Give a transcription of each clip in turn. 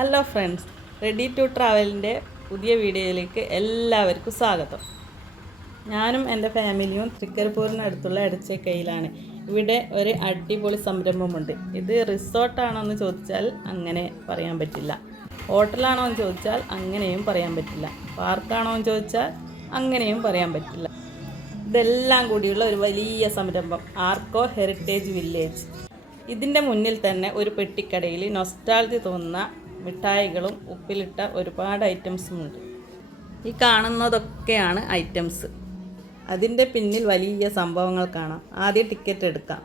Hello friends, ready to ട്രാവലിൻ്റെ പുതിയ വീഡിയോയിലേക്ക് എല്ലാവർക്കും സ്വാഗതം. ഞാനും എൻ്റെ ഫാമിലിയും തൃക്കരിപ്പൂരിനടുത്തുള്ള എടച്ചക്കയിലാണ്. ഇവിടെ ഒരു അടിപൊളി സംരംഭമുണ്ട്. ഇത് റിസോർട്ടാണോ എന്ന് ചോദിച്ചാൽ അങ്ങനെ പറയാൻ പറ്റില്ല, ഹോട്ടലാണോ എന്ന് ചോദിച്ചാൽ അങ്ങനെയും പറയാൻ പറ്റില്ല, പാർക്കാണോ എന്ന് ചോദിച്ചാൽ അങ്ങനെയും പറയാൻ പറ്റില്ല. ഇതെല്ലാം കൂടിയുള്ള ഒരു വലിയ സംരംഭം, ആർക്കോ ഹെറിറ്റേജ് വില്ലേജ്. ഇതിൻ്റെ മുന്നിൽ തന്നെ ഒരു പെട്ടിക്കടയിൽ നൊസ്റ്റാൾജി തോന്നുന്ന മിഠായികളും ഉപ്പിലിട്ട ഒരുപാട് ഐറ്റംസും ഉണ്ട്. ഈ കാണുന്നതൊക്കെയാണ് ഐറ്റംസ്. അതിൻ്റെ പിന്നിൽ വലിയ സംഭവങ്ങൾ കാണാം. ആദ്യം ടിക്കറ്റ് എടുക്കാം.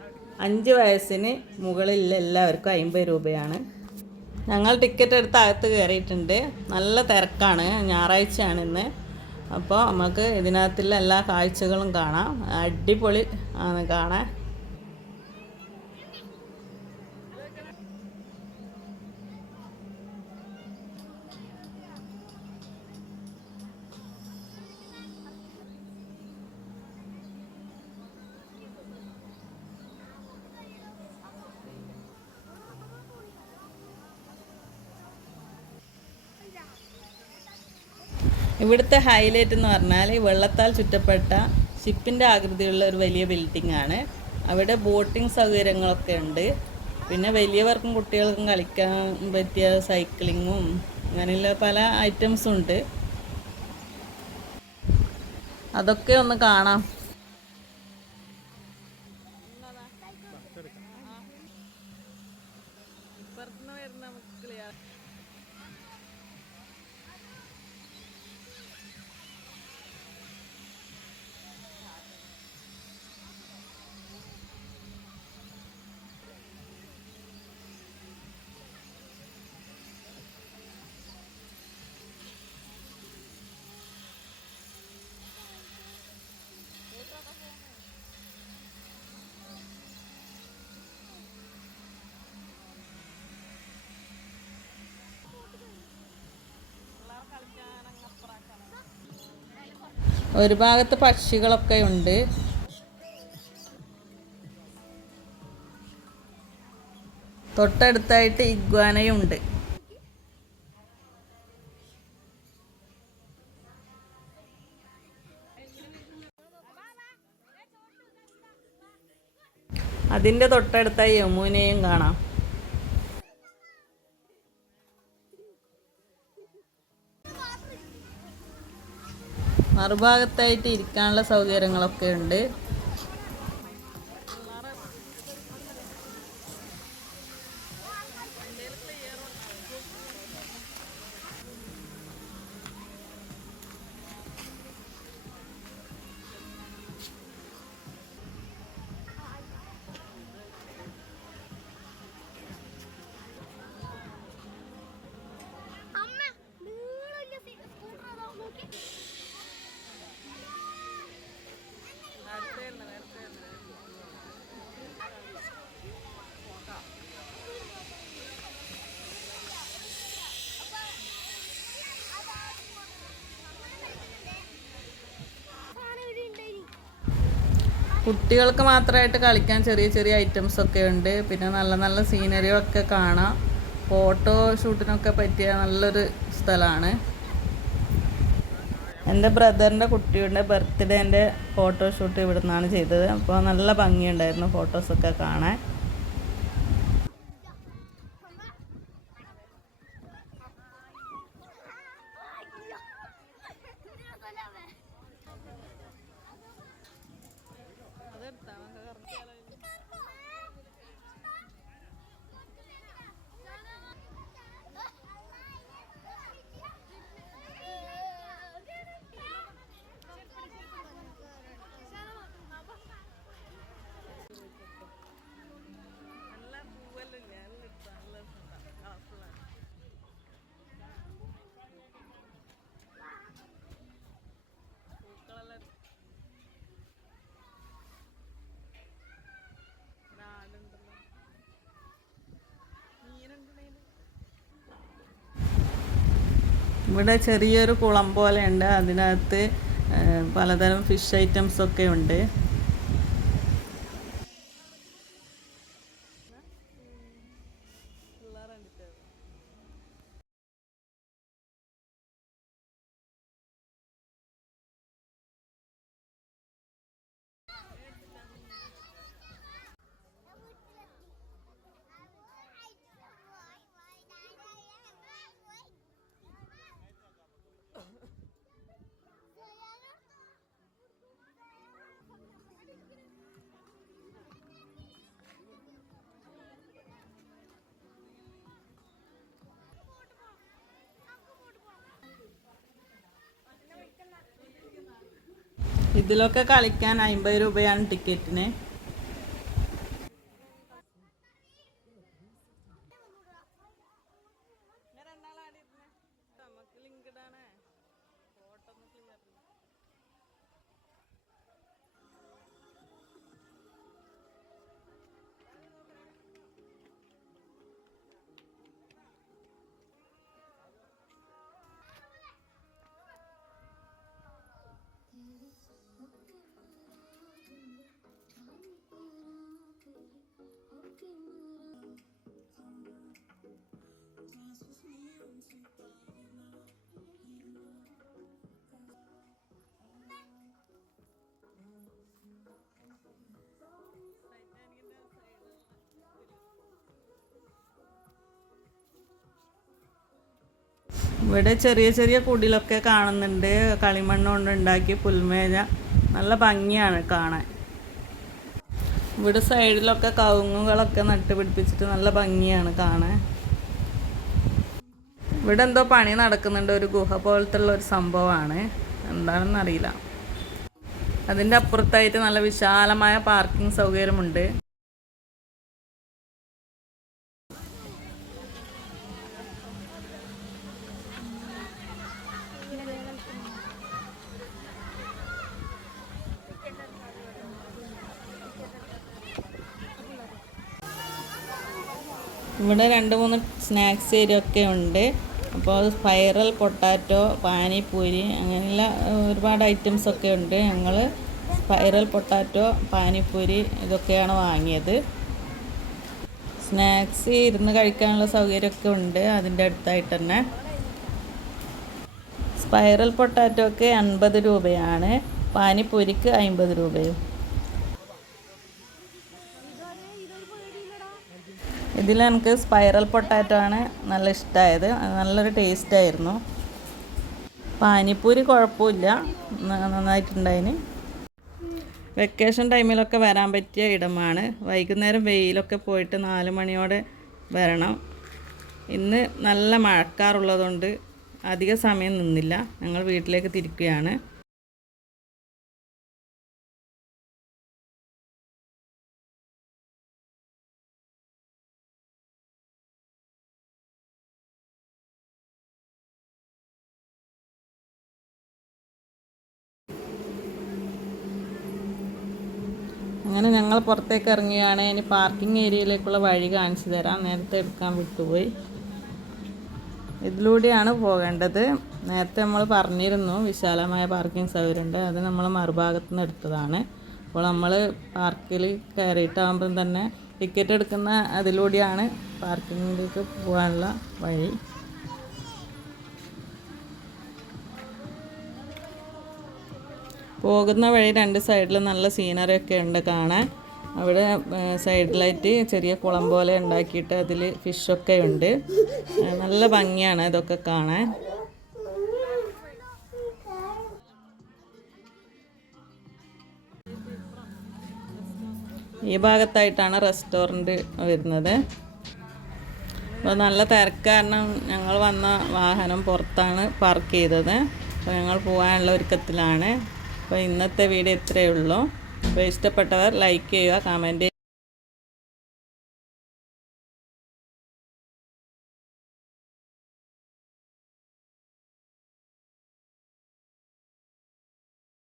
5 വയസ്സിന് മുകളിൽ എല്ലാവർക്കും 50 രൂപയാണ്. ഞങ്ങൾ ടിക്കറ്റ് എടുത്ത് അകത്ത് കയറിയിട്ടുണ്ട്. നല്ല തിരക്കാണ്, ഞായറാഴ്ചയാണ് ഇന്ന്. അപ്പോൾ നമുക്ക് ഇതിനകത്തുള്ള എല്ലാ കാഴ്ചകളും കാണാം. അടിപൊളി ആണ് കാണാൻ. ഇവിടുത്തെ ഹൈലൈറ്റ് എന്ന് പറഞ്ഞാൽ വെള്ളത്താൽ ചുറ്റപ്പെട്ട ഷിപ്പിൻ്റെ ആകൃതിയുള്ള ഒരു വലിയ ബിൽഡിംഗ് ആണ്. അവിടെ ബോട്ടിംഗ് സൗകര്യങ്ങളൊക്കെ ഉണ്ട്. പിന്നെ വലിയവർക്കും കുട്ടികൾക്കും കളിക്കാൻ പറ്റിയ സൈക്ലിങ്ങും അങ്ങനെയുള്ള പല ഐറ്റംസും ഉണ്ട്. അതൊക്കെ ഒന്ന് കാണാം. ഒരു ഭാഗത്ത് പക്ഷികളൊക്കെ ഉണ്ട്. തൊട്ടടുത്തായിട്ട് ഇഗ്വാനയും ഉണ്ട്. അതിൻ്റെ തൊട്ടടുത്തായി യമുനയും കാണാം. മറുഭാഗത്തായിട്ട് ഇരിക്കാനുള്ള സൗകര്യങ്ങളൊക്കെ ഉണ്ട്. കുട്ടികൾക്ക് മാത്രമായിട്ട് കളിക്കാൻ ചെറിയ ചെറിയ ഐറ്റംസ് ഒക്കെ ഉണ്ട്. പിന്നെ നല്ല നല്ല സീനറികളൊക്കെ കാണാം. ഫോട്ടോ ഷൂട്ടിനൊക്കെ പറ്റിയ നല്ലൊരു സ്ഥലമാണ്. എൻ്റെ ബ്രദറിൻ്റെ കുട്ടിയുടെ ബർത്ത്ഡേൻ്റെ ഫോട്ടോഷൂട്ട് ഇവിടെ നിന്നാണ് ചെയ്തത്. അപ്പോൾ നല്ല ഭംഗിയുണ്ടായിരുന്നു ഫോട്ടോസൊക്കെ കാണാൻ. ഇവിടെ ചെറിയൊരു കുളം പോലെ ഉണ്ട്. അതിനകത്ത് പലതരം ഫിഷ് ഐറ്റംസ് ഒക്കെ ഉണ്ട്. ഇതിലൊക്കെ കളിക്കാൻ 50 രൂപയാണ് ടിക്കറ്റിന്. ഇവിടെ ചെറിയ ചെറിയ കുടിലൊക്കെ കാണുന്നുണ്ട്. കളിമണ്ണ് കൊണ്ട് ഉണ്ടാക്കി പുൽമേഞ്ഞ നല്ല ഭംഗിയാണ് കാണാൻ. ഇവിടെ സൈഡിലൊക്കെ കവുങ്ങുകളൊക്കെ നട്ടുപിടിപ്പിച്ചിട്ട് നല്ല ഭംഗിയാണ് കാണാൻ. ഇവിടെ എന്തോ പണി നടക്കുന്നുണ്ട്. ഒരു ഗുഹ പോലത്തെ ഉള്ള ഒരു സംഭവമാണ്, എന്താണെന്നറിയില്ല. അതിൻ്റെ അപ്പുറത്തായിട്ട് നല്ല വിശാലമായ പാർക്കിംഗ് സൗകര്യമുണ്ട്. ഇവിടെ 2-3 സ്നാക്സ് ഏരിയ ഒക്കെ ഉണ്ട്. അപ്പോൾ സ്പൈറൽ പൊട്ടാറ്റോ, പാനിപ്പൂരി അങ്ങനെയുള്ള ഒരുപാട് ഐറ്റംസ് ഒക്കെ ഉണ്ട്. ഞങ്ങൾ സ്പൈറൽ പൊട്ടാറ്റോ, പാനിപ്പൂരി ഇതൊക്കെയാണ് വാങ്ങിയത്. സ്നാക്സ് ഇരുന്ന് കഴിക്കാനുള്ള സൗകര്യമൊക്കെ ഉണ്ട് അതിൻ്റെ അടുത്തായിട്ട് തന്നെ. സ്പൈറൽ പൊട്ടാറ്റോക്ക് 50 രൂപയാണ്, പാനിപ്പൂരിക്ക് 50 രൂപയും. ഇതിൽ എനിക്ക് സ്പൈറൽ പൊട്ടാറ്റോ ആണ് നല്ല ഇഷ്ടമായത്. നല്ലൊരു ടേസ്റ്റായിരുന്നു. പാനിപ്പൂരി കുഴപ്പമില്ല, നന്നായിട്ടുണ്ടായിന്. വെക്കേഷൻ ടൈമിലൊക്കെ വരാൻ പറ്റിയ ഇടമാണ്. വൈകുന്നേരം വെയിലൊക്കെ പോയിട്ട് 4 മണിയോടെ വരണം. ഇന്ന് നല്ല മഴക്കാറുള്ളതുകൊണ്ട് അധിക സമയം നിന്നില്ല, ഞങ്ങൾ വീട്ടിലേക്ക് തിരിക്കുകയാണ്. അങ്ങനെ ഞങ്ങൾ പുറത്തേക്ക് ഇറങ്ങിയാണ്. ഇനി പാർക്കിംഗ് ഏരിയയിലേക്കുള്ള വഴി കാണിച്ചു തരാം. നേരത്തെ എടുക്കാൻ വിട്ടുപോയി. ഇതിലൂടെയാണ് പോകേണ്ടത്. നേരത്തെ നമ്മൾ പറഞ്ഞിരുന്നു വിശാലമായ പാർക്കിംഗ് സൗകര്യമുണ്ട്, അത് നമ്മൾ മറുഭാഗത്തു നിന്ന് എടുത്തതാണ്. അപ്പോൾ നമ്മൾ പാർക്കിൽ കയറിയിട്ടാകുമ്പം തന്നെ ടിക്കറ്റ് എടുക്കുന്ന അതിലൂടെയാണ് പാർക്കിങ്ങിലേക്ക് പോകാനുള്ള വഴി. പോകുന്ന വഴി 2 സൈഡിൽ നല്ല സീനറി ഒക്കെ ഉണ്ട് കാണാൻ. അവിടെ സൈഡിലായിട്ട് ചെറിയ കുളം പോലെ ഉണ്ടാക്കിയിട്ട് അതിൽ ഫിഷൊക്കെ ഉണ്ട്. നല്ല ഭംഗിയാണ് ഇതൊക്കെ കാണാൻ. ഈ ഭാഗത്തായിട്ടാണ് റെസ്റ്റോറൻറ്റ് വരുന്നത്. അപ്പോൾ നല്ല തിരക്ക് കാരണം ഞങ്ങൾ വന്ന വാഹനം പുറത്താണ് പാർക്ക് ചെയ്തത്. അപ്പോൾ ഞങ്ങൾ പോകാനുള്ള ഒരുക്കത്തിലാണ്. അപ്പോൾ ഇന്നത്തെ വീഡിയോ ഇത്രയേ ഉള്ളൂ. അപ്പോൾ ഇഷ്ടപ്പെട്ടവർ ലൈക്ക് ചെയ്യുക, കമൻറ്റ്